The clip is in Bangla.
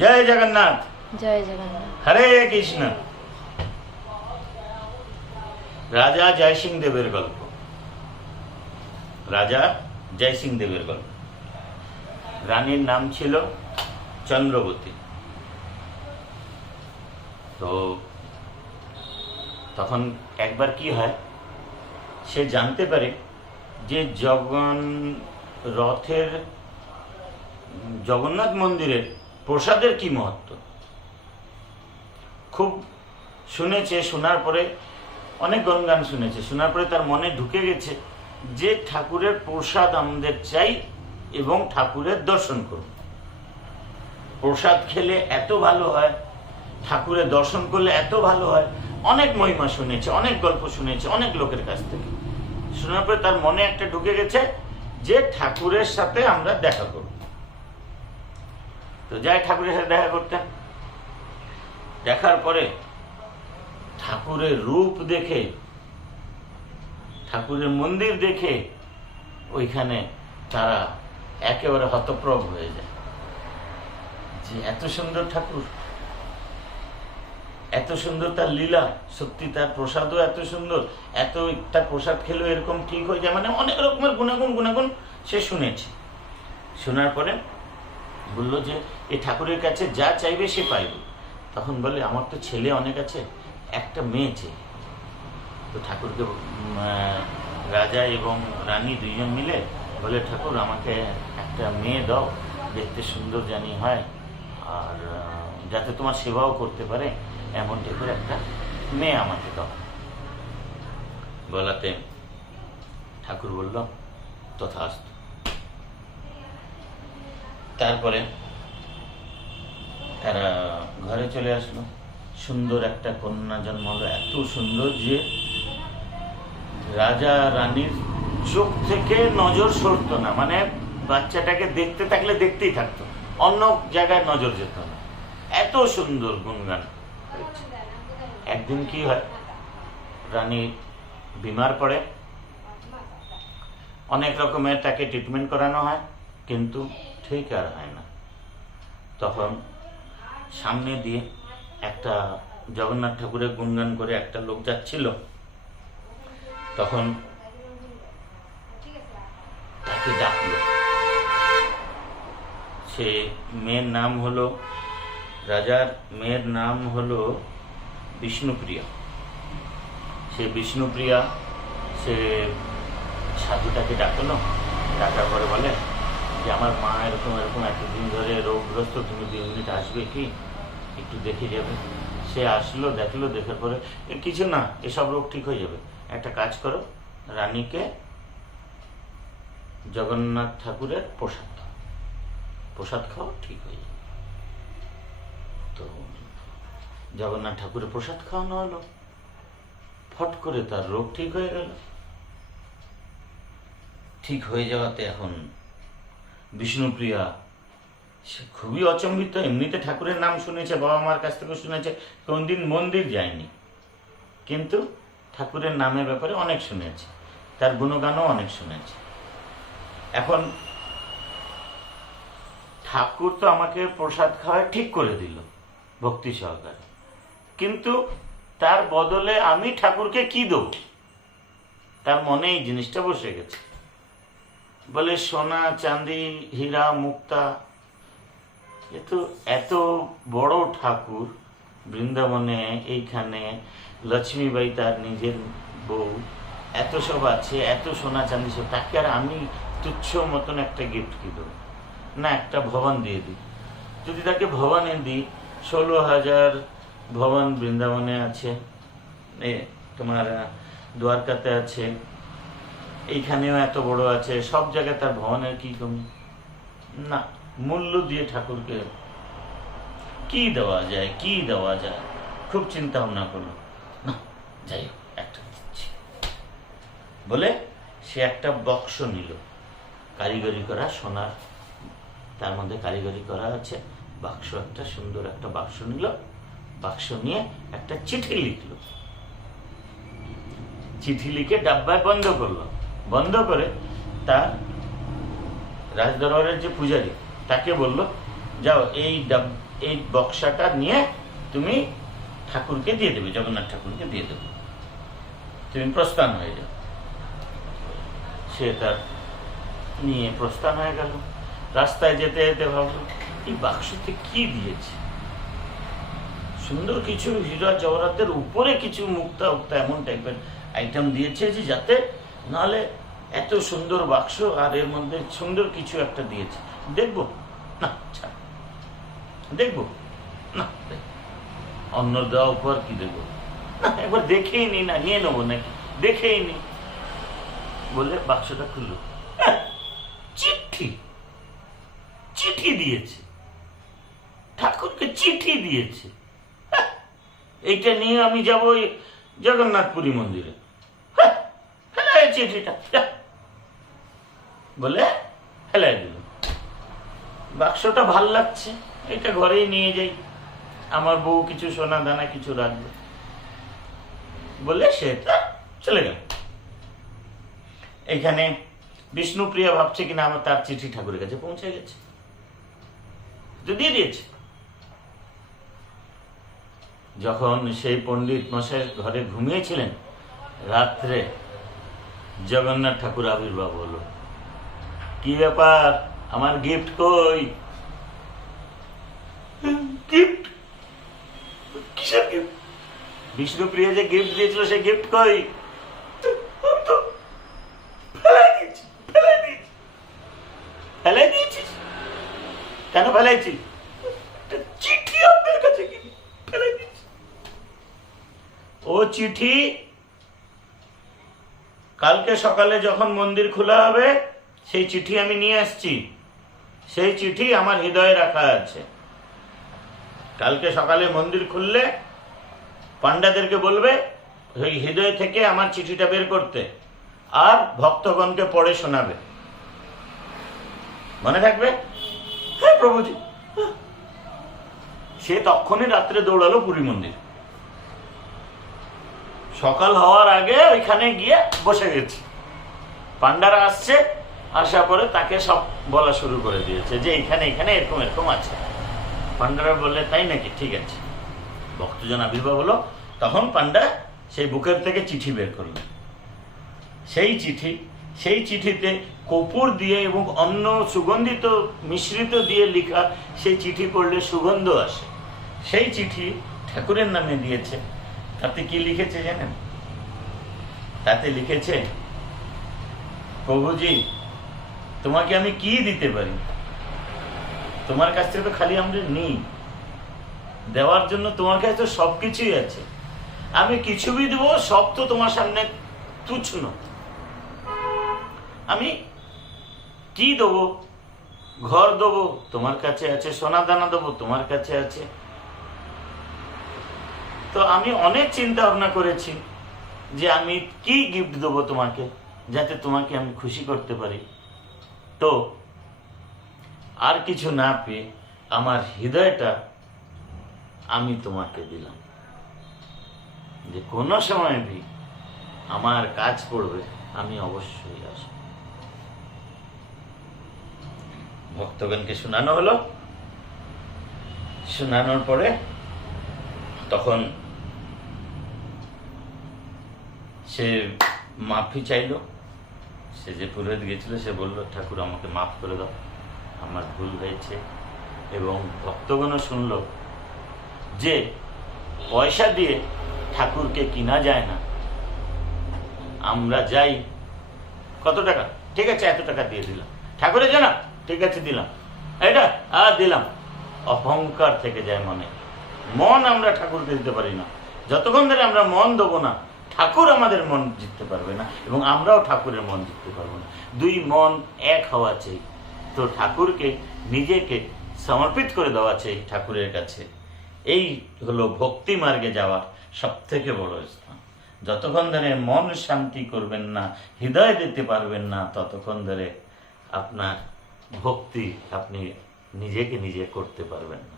জয় জগন্নাথ। জয় জগন্নাথ। হরে কৃষ্ণ। রাজা জয় সিং দেবের গল্প। রাজা জয় সিং দেবের গল্প। রানীর নাম ছিল চন্দ্রবতী। তো তখন একবার কি হয়, সে জানতে পারে যে জগন্নাথ মন্দিরের প্রসাদের কি মহত্ব। খুব শুনেছে, শোনার পরে অনেক গুণগান শুনেছে, শোনার পরে তার মনে ঢুকে গেছে যে ঠাকুরের প্রসাদ আমাদের চাই এবং ঠাকুরের দর্শন করুন। প্রসাদ খেলে এত ভালো হয়, ঠাকুরের দর্শন করলে এত ভালো হয়। অনেক মহিমা শুনেছে, অনেক গল্প শুনেছে অনেক লোকের কাছ থেকে। শোনার পরে তার মনে একটা ঢুকে গেছে যে ঠাকুরের সাথে আমরা দেখা করব। তো যাই ঠাকুরের সাথে দেখা করতেন। দেখার পরে ঠাকুরের রূপ দেখে, ঠাকুরের মন্দির দেখে ওইখানে তারা একেবারে হতপ্রভ হয়ে যায় যে এত সুন্দর ঠাকুর, এত সুন্দর তার লীলা, সত্যি তার প্রসাদও এত সুন্দর, এত তার প্রসাদ খেলেও এরকম ঠিক হয়ে যায়। মানে অনেক রকমের গুণাগুণ সে শুনেছে। শোনার পরে বলল যে এই ঠাকুরের কাছে যা চাইবে সে পাইবে। তখন বলে আমার তো ছেলে অনেক আছে, একটা মেয়ে চাই। তো ঠাকুরকে রাজা এবং রানী দুইজন মিলে বলে ঠাকুর আমাকে একটা মেয়ে দাও, দেখতে সুন্দর জানি হয় আর যাতে তোমার সেবাও করতে পারে এমন টাইপের একটা মেয়ে আমাকে দাও। বলাতে ঠাকুর বলল তথাস্তু। তারপরে তারা ঘরে চলে আসলো। সুন্দর একটা কন্যা জন্ম হলো, এত সুন্দর যে রাজা রানীর চোখ থেকে নজর সরতো না। মানে বাচ্চাটাকে দেখতে থাকলে দেখতেই থাকতো, অন্য জায়গায় নজর যেত না, এত সুন্দর গুণগান। একদিন কি হয়, রানী বিমার পড়ে, অনেক রকমের তাকে ট্রিটমেন্ট করানো হয় কিন্তু ঠিক আর হয় না। তখন সামনে দিয়ে একটা জগন্নাথ ঠাকুরের গুণগান করে একটা লোক যাচ্ছিল। তখন তাকে ডাকলো। সে মেয়ের নাম হলো, রাজার মেয়ের নাম হলো বিষ্ণুপ্রিয়া। সে বিষ্ণুপ্রিয়া সে সাধুটাকে ডাকলো। ডাকার পরে বলে যে আমার মা এরকম এরকম এতদিন ধরে রোগগ্রস্ত, তুমি 2 মিনিট আসবে কি, একটু দেখে যাবে। সে আসলো, দেখলো, দেখার পরে কিছু না, এসব রোগ ঠিক হয়ে যাবে। একটা কাজ করো, রানীকে জগন্নাথ ঠাকুরের প্রসাদ দাও, প্রসাদ খাও, ঠিক হয়ে যাবে। তো জগন্নাথ ঠাকুরের প্রসাদ খাওয়ানো হলো, ফট করে তার রোগ ঠিক হয়ে গেল। ঠিক হয়ে যাওয়াতে এখন বিষ্ণুপ্রিয়া সে খুবই অচম্বিত। এমনিতে ঠাকুরের নাম শুনেছে, বাবা মার কাছ থেকে শুনেছে, কোনদিন মন্দির যায়নি, কিন্তু ঠাকুরের নামের ব্যাপারে অনেক শুনেছে, তার গুণগানও অনেক শুনেছে। এখন ঠাকুর তো আমাকে প্রসাদ খাওয়া ঠিক করে দিল ভক্তি সহকারে, কিন্তু তার বদলে আমি ঠাকুরকে কি দেব? তার মনে এই জিনিসটা বসে গেছে। বলে সোনা, চাঁদি, হীরা, মুক্তা, এত বড় ঠাকুর বৃন্দাবনে, এইখানে লক্ষ্মীবাই তার নিজের বউ, এত সব আছে, এত সোনা চাঁদি সব, তাকে আর আমি তুচ্ছ মতন একটা গিফট কি দেবো? না, একটা ভবন দিয়ে দিই। যদি তাকে ভবনে দিই, 16,000 ভবন বৃন্দাবনে আছে, তোমার দ্বারকাতে আছে, এইখানেও এত বড় আছে, সব জায়গায় তার ভবনের কি কমি? না, মূল্য দিয়ে ঠাকুরকে কি দেওয়া যায়, কি দেওয়া যায়, খুব চিন্তা ভাবনা করলো। না, যাই হোক, একটা দিচ্ছি বলে সে একটা বক্স নিল, কারিগরি করা সোনার, তার মধ্যে কারিগরি করা আছে বাক্স, একটা সুন্দর একটা বাক্স নিল। বাক্স নিয়ে একটা চিঠি লিখলো, চিঠি লিখে ডাব্বায় বন্ধ করলো। বন্ধ করে তার রাজদরবারের যে পূজারী তাকে বলল, যাও এই এই বক্সাটা নিয়ে তুমি ঠাকুরকে দিয়ে দেবে, জগন্নাথ ঠাকুরকে দিয়ে দেবে, তুমি প্রস্থান হয়ে যাও। সে তার নিয়ে প্রস্থান হয়ে গেল। রাস্তায় যেতে যেতে ভাবলো এই বাক্সতে কি দিয়েছে, সুন্দর কিছু হীরা জওহরাতের উপরে কিছু মুক্তা উক্তা এমন টাইপের আইটেম দিয়েছে যে যাতে, নাহলে এত সুন্দর বাক্স আর এর মধ্যে সুন্দর কিছু একটা দিয়েছে, দেখবো না, দেখবো না, অন্য দেওয়া উপর কি দেখবো না, একবার দেখেই নি না, নিয়ে নেবো নাকি, দেখেই নি বলে বাক্সটা খুললো। চিঠি, চিঠি দিয়েছে, ঠাকুরকে চিঠি দিয়েছে। এইটা নিয়ে আমি যাব জগন্নাথপুরী মন্দিরে, ফেলাই চিঠিটা বলে ফেলাই দিল। বাক্সটা ভাল লাগছে, এটা ঘরেই নিয়ে যাই, আমার বউ কিছু সোনা দানা কিছু রাখবে বলে সেটা চলে গেল। এখানে বিষ্ণুপ্রিয়া ভাবছে কিনা আমার তার চিঠি ঠাকুরের কাছে পৌঁছে গেছে, দিয়ে দিয়েছে। যখন সেই পণ্ডিত মশাই ঘরে ঘুমিয়েছিলেন, রাত্রে জগন্নাথ ঠাকুর আবির্ভাব হলো। কি ব্যাপার, আমার গিফট কই? গিফট? কিসের গিফট? বিষ্ণুপ্রিয়া যে গিফট দিয়েছিল সেই গিফট কই? ফেলাই দিয়েছিস? কেন ফেলাইছি? চিঠি আপনার কাছে কি ফেলাই দিয়েছি? ও চিঠি কালকে সকালে যখন মন্দির খোলা হবে সেই চিঠি আমি নিয়ে আসছি, সেই চিঠি আমার হৃদয়ে রাখা আছে। কালকে সকালে মন্দির খুললে পান্ডাদেরকে বলবে ওই হৃদয় থেকে আমার চিঠিটা বের করতে, আর ভক্তগণকে পড়ে শোনাবে। মনে থাকবে? হ্যাঁ প্রভুজি। সে তখনই রাত্রে দৌড়ালো পুরী মন্দির, সকাল হওয়ার আগে ওইখানে গিয়ে বসে গেছে। পান্ডারা আসছে, আসার পরে তাকে সব বলা শুরু করে দিয়েছে যে এখানে এখানে এরকম এরকম আছে। পান্ডারা বললে তাই নাকি, ঠিক আছে। ভক্তজন আবির্ভাব হলো, তখন পান্ডা সেই বুকের থেকে চিঠি বের করলো। সেই চিঠিতে কর্পূর দিয়ে এবং অন্য সুগন্ধিত মিশ্রিত দিয়ে লেখা, সেই চিঠি পড়লে সুগন্ধ আসে। সেই চিঠি ঠাকুরের নামে দিয়েছে। তাতে কি লিখেছে জানেন? তাতে লিখেছে, প্রভুজি তোমাকে আমি কি দিতে পারি? তোমার কাছ থেকে তো খালি আমরা নিই, দেওয়ার জন্য তোমার কাছে তো সবকিছুই আছে। আমি কিছু বি দেবো, সব তো তোমার সামনে তুচ্ছ। আমি কি দেবো? ঘর দেবো, তোমার কাছে আছে। সোনা দানা দেবো, তোমার কাছে আছে। তো আমি অনেক চিন্তা ভাবনা করেছি যে আমি কি গিফট দেবো তোমাকে, যাতে তোমাকে আমি খুশি করতে পারি। তো আর কিছু না পেয়ে আমার হৃদয়টা আমি তোমাকে দিলাম, যে কোনো সময় ভি আমার কাজ পড়বে আমি অবশ্যই আসবো। ভক্তগণকে শোনানো হলো। শোনানোর পরে তখন সে মাফি চাইল। সে যে পুরোহিত গেছিল সে বলল, ঠাকুর আমাকে মাফ করে দাও, আমার ভুল হয়েছে। এবং ভক্তগণও শুনল যে পয়সা দিয়ে ঠাকুরকে কিনা যায় না। আমরা যাই, কত টাকা? ঠিক আছে, এত টাকা দিয়ে দিলাম। ঠাকুরের জানা? ঠিক আছে দিলাম, এটা আর দিলাম। অহংকার থেকে যায় মনে। মন আমরা ঠাকুরকে দিতে পারি না। যতক্ষণ ধরে আমরা মন দেবো না, ঠাকুর আমাদের মন জিততে পারবে না, এবং আমরাও ঠাকুরের মন জিততে পারবো না। দুই মন এক হওয়া চাই। তো ঠাকুরকে নিজেকে সমর্পিত করে দেওয়া চাই ঠাকুরের কাছে। এই হলো ভক্তি মার্গে যাওয়ার সব থেকে বড় স্থান। যতক্ষণ ধরে মন শান্তি করবেন না, হৃদয় দিতে পারবেন না, ততক্ষণ ধরে আপনার ভক্তি আপনি নিজেকে নিজে করতে পারবেন না।